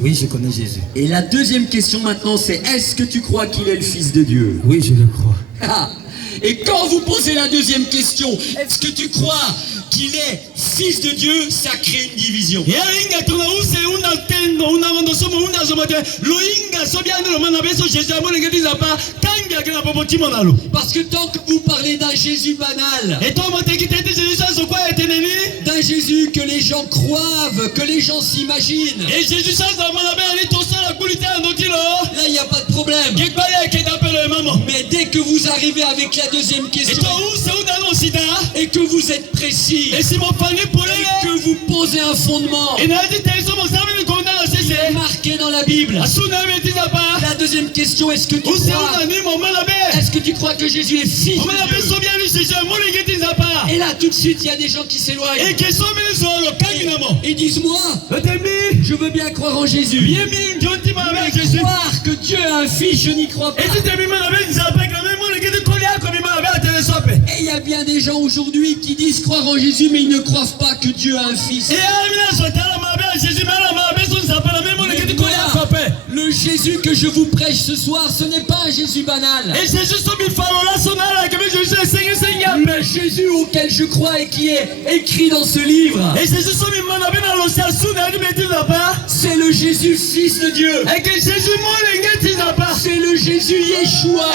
Oui, je connais Jésus. Et la deuxième question maintenant, c'est est-ce que tu crois qu'il est le Fils de Dieu? Oui, je le crois. Ah. Et quand vous posez la deuxième question, est-ce que tu crois qu'il est Fils de Dieu, ça crée une division. Parce que tant que vous parlez d'un Jésus banal, d'un Jésus que les gens croient, que les gens s'imaginent, là il n'y a pas de problème. Mais dès que vous arrivez avec la deuxième question et que vous êtes précis et que vous posez un fondement marqué dans la Bible, la deuxième question, est-ce que tu crois que Jésus est Fils de Dieu? Et là tout de suite il y a des gens qui s'éloignent et disent moi je veux bien croire en Jésus, mais croire que Dieu a un fils je n'y crois pas. Et il y a bien des gens aujourd'hui qui disent croire en Jésus mais ils ne croient pas que Dieu a un fils. Le Jésus que je vous prêche ce soir, ce n'est pas un Jésus banal. Le Jésus auquel je crois et qui est écrit dans ce livre, c'est le Jésus Fils de Dieu. C'est le Jésus Yeshua.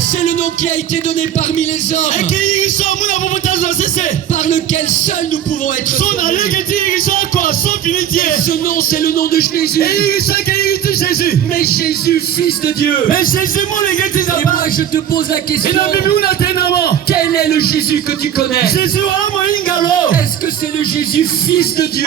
C'est le nom qui a été donné parmi les hommes, par lequel seul nous pouvons être sauvés. Ce nom, c'est le nom de Jésus. Mais Jésus, Fils de Dieu. Et moi, je te pose la question. Quel est le Jésus que tu connais? Est-ce que c'est le Jésus, Fils de Dieu?